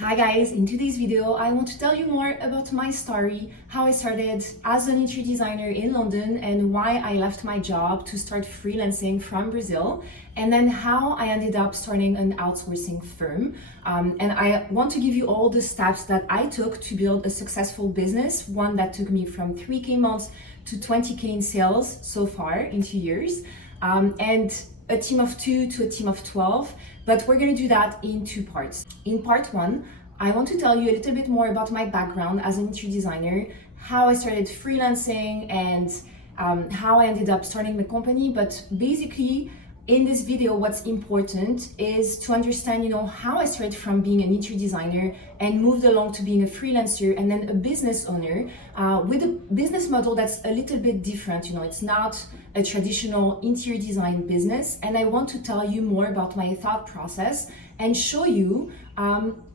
Hi guys, in today's video I want to tell you more about my story, how I started as an interior designer in London and why I left my job to start freelancing from Brazil, and then how I ended up starting an outsourcing firm. And I want to give you all the steps that I took to build a successful business, one that took me from 3K months to 20K in sales so far in 2 years, and a team of 2 to a team of 12. But we're going to do that in two parts. In part one, I want to tell you a little bit more about my background as an interior designer, how I started freelancing, and how I ended up starting the company. But basically, in this video, what's important is to understand, how I started from being an interior designer and moved along to being a freelancer and then a business owner with a business model that's a little bit different. It's not a traditional interior design business. And I want to tell you more about my thought process and show you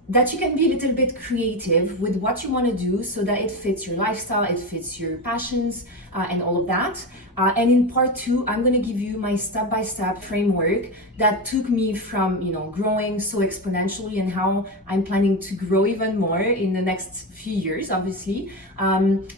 that you can be a little bit creative with what you want to do so that it fits your lifestyle, it fits your passions, and all of that. And in part two, I'm going to give you my step-by-step framework that took me from, growing so exponentially and how I'm planning to grow even more in the next few years, obviously.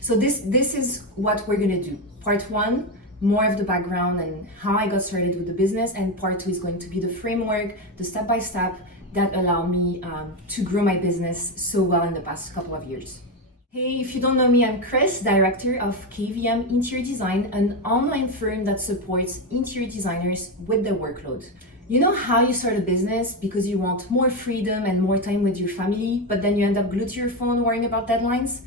So this is what we're going to do. Part one, more of the background and how I got started with the business, and part two is going to be the framework, the step-by-step that allowed me to grow my business so well in the past couple of years. Hey, if you don't know me, I'm Chris, director of KVM Interior Design, an online firm that supports interior designers with their workload. You know how you start a business because you want more freedom and more time with your family, but then you end up glued to your phone worrying about deadlines?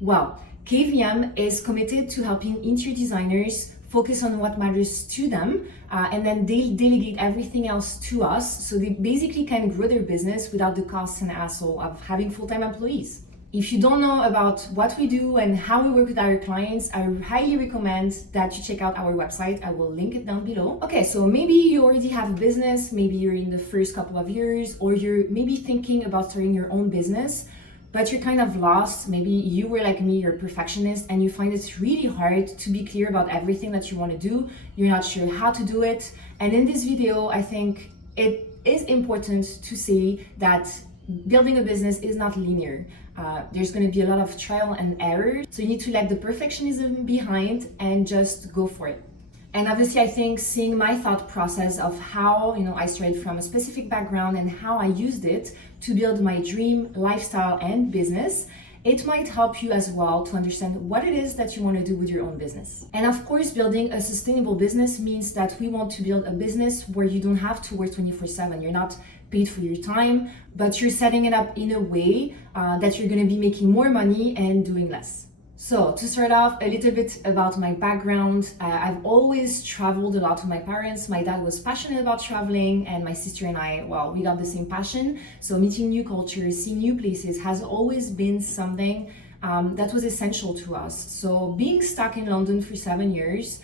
Well, KVM is committed to helping interior designers focus on what matters to them, and then they delegate everything else to us so they basically can grow their business without the cost and hassle of having full-time employees. If you don't know about what we do and how we work with our clients, I highly recommend that you check out our website. I will link it down below. Okay, so maybe you already have a business, maybe you're in the first couple of years, or you're maybe thinking about starting your own business, but you're kind of lost. Maybe you were like me, you're a perfectionist, and you find it really hard to be clear about everything that you want to do. You're not sure how to do it. And in this video, I think it is important to say that building a business is not linear. There's going to be a lot of trial and error. So you need to let the perfectionism behind and just go for it. And obviously, I think seeing my thought process of how, I started from a specific background and how I used it to build my dream lifestyle and business, it might help you as well to understand what it is that you want to do with your own business. And of course, building a sustainable business means that we want to build a business where you don't have to work 24/7. You're not paid for your time, but you're setting it up in a way that you're going to be making more money and doing less. So to start off, a little bit about my background. I've always traveled a lot with my parents. My dad was passionate about traveling, and my sister and I, well, we got the same passion. So meeting new cultures, seeing new places has always been something that was essential to us. So being stuck in London for 7 years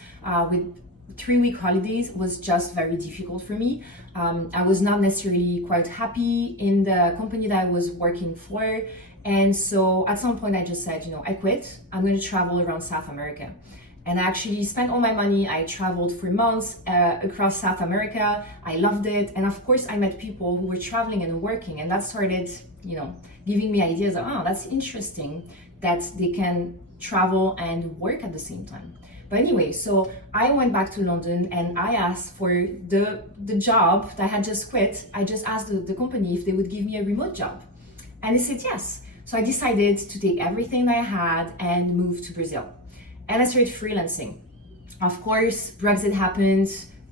with 3-week holidays was just very difficult for me. I was not necessarily quite happy in the company that I was working for. And so at some point I just said, I quit. I'm going to travel around South America. And I actually spent all my money. I traveled for months across South America. I loved it. And of course I met people who were traveling and working, and that started, giving me ideas of, that's interesting that they can travel and work at the same time. But anyway, so I went back to London and I asked for the job that I had just quit. I just asked the company if they would give me a remote job. And they said yes. So I decided to take everything that I had and move to Brazil. And I started freelancing. Of course, Brexit happened.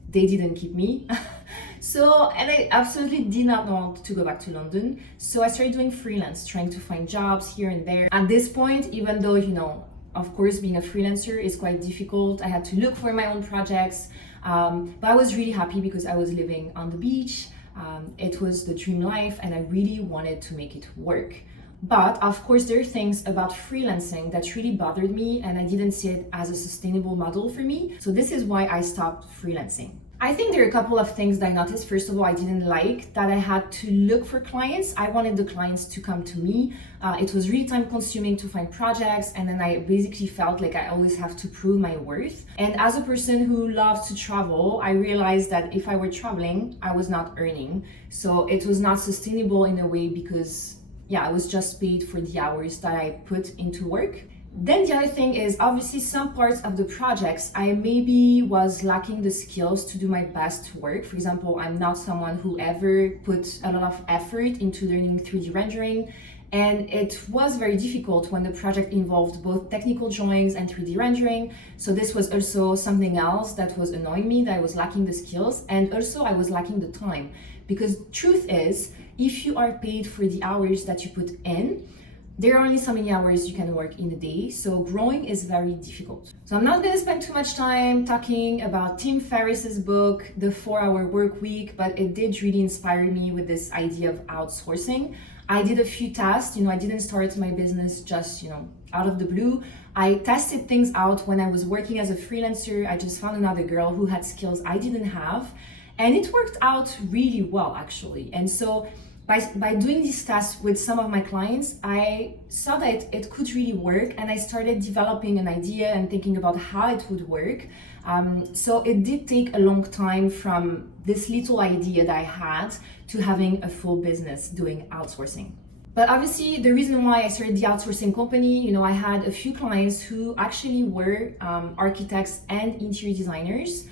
They didn't keep me. And I absolutely did not want to go back to London. So I started doing freelance, trying to find jobs here and there. At this point, even though, of course, being a freelancer is quite difficult, I had to look for my own projects. But I was really happy because I was living on the beach. It was the dream life, and I really wanted to make it work. But of course, there are things about freelancing that really bothered me, and I didn't see it as a sustainable model for me. So this is why I stopped freelancing. I think there are a couple of things that I noticed. First of all, I didn't like that I had to look for clients. I wanted the clients to come to me. It was really time consuming to find projects, and then I basically felt like I always have to prove my worth. And as a person who loves to travel, I realized that if I were traveling, I was not earning. So it was not sustainable in a way because yeah, I was just paid for the hours that I put into work. Then the other thing is obviously some parts of the projects I maybe was lacking the skills to do my best work. For example, I'm not someone who ever put a lot of effort into learning 3D rendering. And it was very difficult when the project involved both technical drawings and 3D rendering. So this was also something else that was annoying me, that I was lacking the skills, and also I was lacking the time. Because truth is, if you are paid for the hours that you put in, there are only so many hours you can work in a day, so growing is very difficult. So I'm not gonna spend too much time talking about Tim Ferriss's book, The 4-Hour Work Week, but it did really inspire me with this idea of outsourcing. I did a few tests, I didn't start my business just, out of the blue. I tested things out when I was working as a freelancer. I just found another girl who had skills I didn't have, and it worked out really well, actually. And so by doing these tests with some of my clients, I saw that it could really work, and I started developing an idea and thinking about how it would work. So it did take a long time from this little idea that I had to having a full business doing outsourcing. But obviously, the reason why I started the outsourcing company, I had a few clients who actually were architects and interior designers.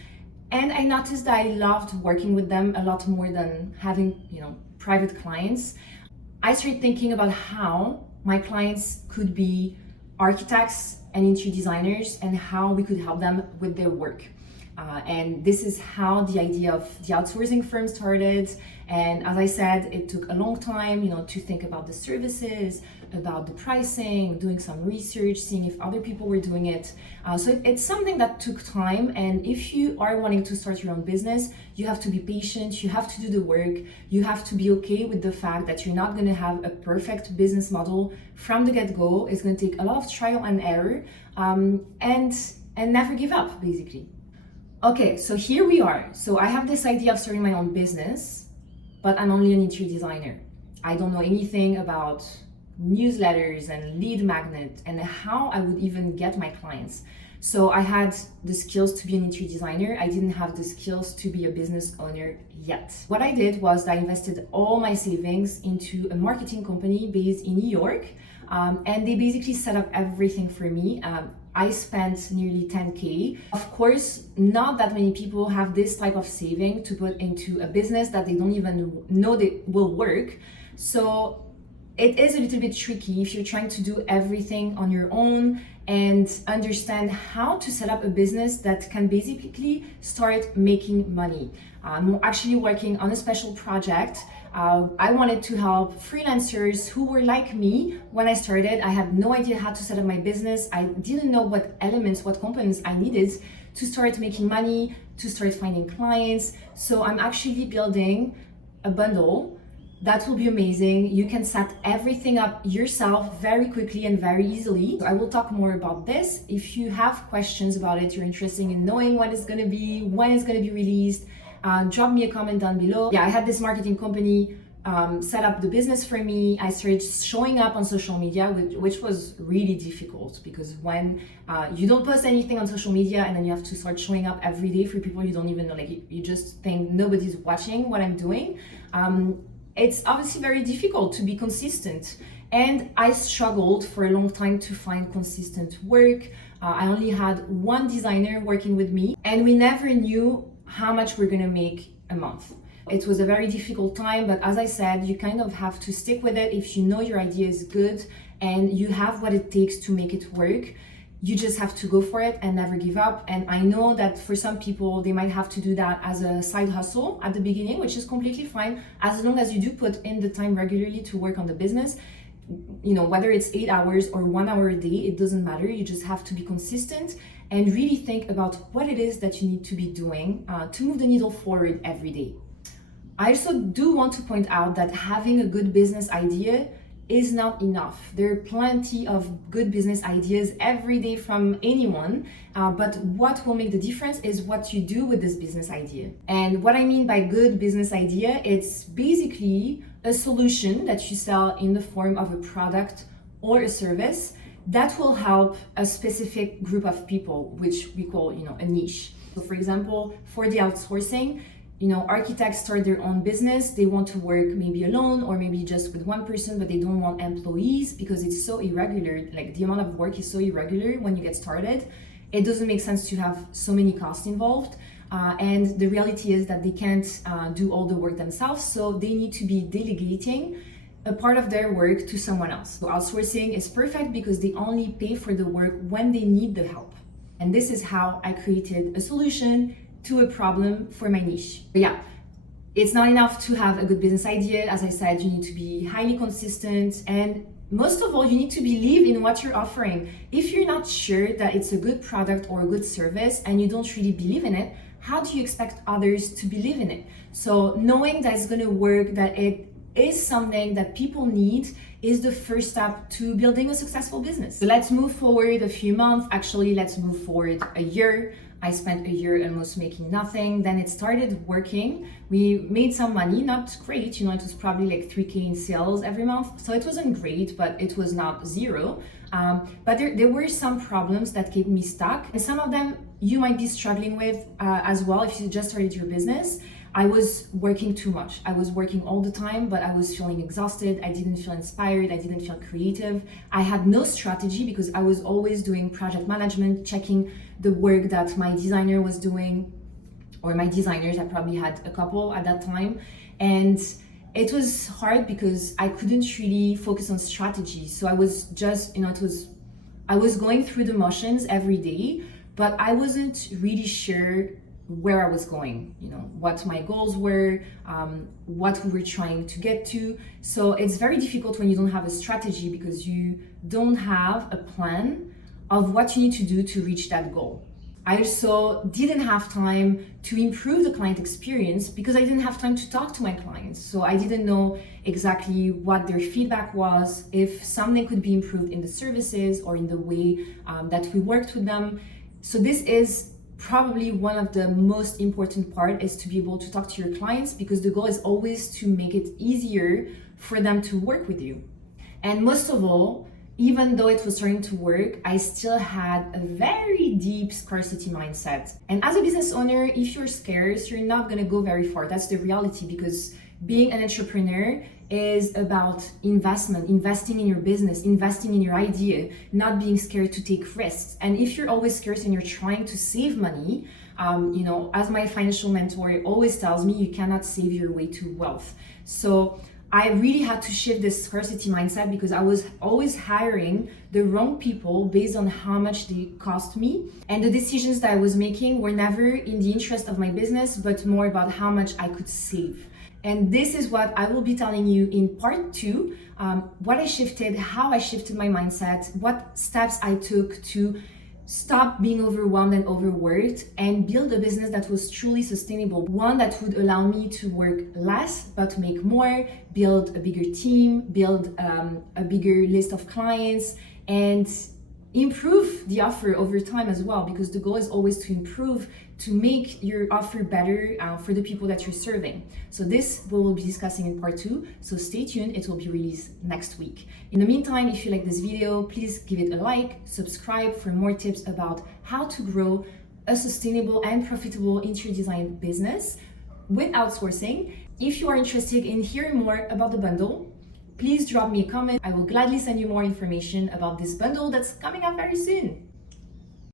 And I noticed that I loved working with them a lot more than having, private clients. I started thinking about how my clients could be architects and interior designers and how we could help them with their work. And this is how the idea of the outsourcing firm started. And as I said, it took a long time, to think about the services, about the pricing, doing some research, seeing if other people were doing it. So it's something that took time. And if you are wanting to start your own business, you have to be patient, you have to do the work, you have to be okay with the fact that you're not going to have a perfect business model from the get-go. It's going to take a lot of trial and error, and never give up, basically. Okay, so here we are. So I have this idea of starting my own business, but I'm only an interior designer. I don't know anything about newsletters and lead magnet and how I would even get my clients. So I had the skills to be an interior designer. I didn't have the skills to be a business owner yet. What I did was I invested all my savings into a marketing company based in New York, and they basically set up everything for me. I spent nearly 10K. Of course, not that many people have this type of saving to put into a business that they don't even know they will work. So it is a little bit tricky if you're trying to do everything on your own and understand how to set up a business that can basically start making money. I'm actually working on a special project. I wanted to help freelancers who were like me when I started. I had no idea how to set up my business. I didn't know what elements, what components I needed to start making money, to start finding clients. So I'm actually building a bundle that will be amazing. You can set everything up yourself very quickly and very easily. I will talk more about this. If you have questions about it, you're interested in knowing what it's gonna be, when it's gonna be released, drop me a comment down below. Yeah, I had this marketing company set up the business for me. I started showing up on social media, which was really difficult because when you don't post anything on social media and then you have to start showing up every day for people you don't even know, like you just think nobody's watching what I'm doing. It's obviously very difficult to be consistent. And I struggled for a long time to find consistent work. I only had one designer working with me and we never knew how much we're gonna make a month. It was a very difficult time, but as I said, you kind of have to stick with it. If you know your idea is good and you have what it takes to make it work, you just have to go for it and never give up. And I know that for some people, they might have to do that as a side hustle at the beginning, which is completely fine, as long as you do put in the time regularly to work on the business. Whether it's 8 hours or 1 hour a day, it doesn't matter. You just have to be consistent and really think about what it is that you need to be doing to move the needle forward every day. I also do want to point out that having a good business idea is not enough. There are plenty of good business ideas every day from anyone, but what will make the difference is what you do with this business idea. And what I mean by good business idea, it's basically a solution that you sell in the form of a product or a service that will help a specific group of people, which we call, a niche. So for example, for the outsourcing, architects start their own business. They want to work maybe alone or maybe just with one person, but they don't want employees because it's so irregular. Like the amount of work is so irregular when you get started. It doesn't make sense to have so many costs involved. And the reality is that they can't do all the work themselves. So they need to be delegating a part of their work to someone else. So outsourcing is perfect because they only pay for the work when they need the help. And this is how I created a solution to a problem for my niche. But yeah, it's not enough to have a good business idea. As I said, you need to be highly consistent, and most of all, you need to believe in what you're offering. If you're not sure that it's a good product or a good service and you don't really believe in it, how do you expect others to believe in it? So knowing that it's going to work, that it is something that people need, is the first step to building a successful business. So let's move forward a few months. Actually, let's move forward a year. I spent a year almost making nothing. Then it started working. We made some money, not great, it was probably like 3K in sales every month. So it wasn't great, but it was not zero. But there were some problems that kept me stuck. And some of them you might be struggling with as well if you just started your business. I was working too much. I was working all the time, but I was feeling exhausted. I didn't feel inspired. I didn't feel creative. I had no strategy because I was always doing project management, checking the work that my designer was doing, or my designers. I probably had a couple at that time. And it was hard because I couldn't really focus on strategy. So I was just, I was going through the motions every day, but I wasn't really sure where I was going, what my goals were, what we were trying to get to. So it's very difficult when you don't have a strategy because you don't have a plan of what you need to do to reach that goal. I also didn't have time to improve the client experience because I didn't have time to talk to my clients. So I didn't know exactly what their feedback was, if something could be improved in the services or in the way that we worked with them. So this is probably one of the most important part, is to be able to talk to your clients, because the goal is always to make it easier for them to work with you. And most of all, even though it was starting to work, I still had a very deep scarcity mindset. And as a business owner, if you're scarce, you're not going to go very far. That's the reality, because being an entrepreneur is about investment, investing in your business, investing in your idea, not being scared to take risks. And if you're always scarce and you're trying to save money, as my financial mentor always tells me, you cannot save your way to wealth. So I really had to shift this scarcity mindset, because I was always hiring the wrong people based on how much they cost me. And the decisions that I was making were never in the interest of my business, but more about how much I could save. And this is what I will be telling you in part 2, what I shifted, how I shifted my mindset, what steps I took to stop being overwhelmed and overworked and build a business that was truly sustainable, one that would allow me to work less but make more, build a bigger team, build a bigger list of clients, and improve the offer over time as well, because the goal is always to improve, to make your offer better for the people that you're serving. So this we will be discussing in part 2, so stay tuned, it will be released next week. In the meantime, if you like this video, please give it a like, subscribe for more tips about how to grow a sustainable and profitable interior design business with outsourcing. If you are interested in hearing more about the bundle, please drop me a comment. I will gladly send you more information about this bundle that's coming up very soon.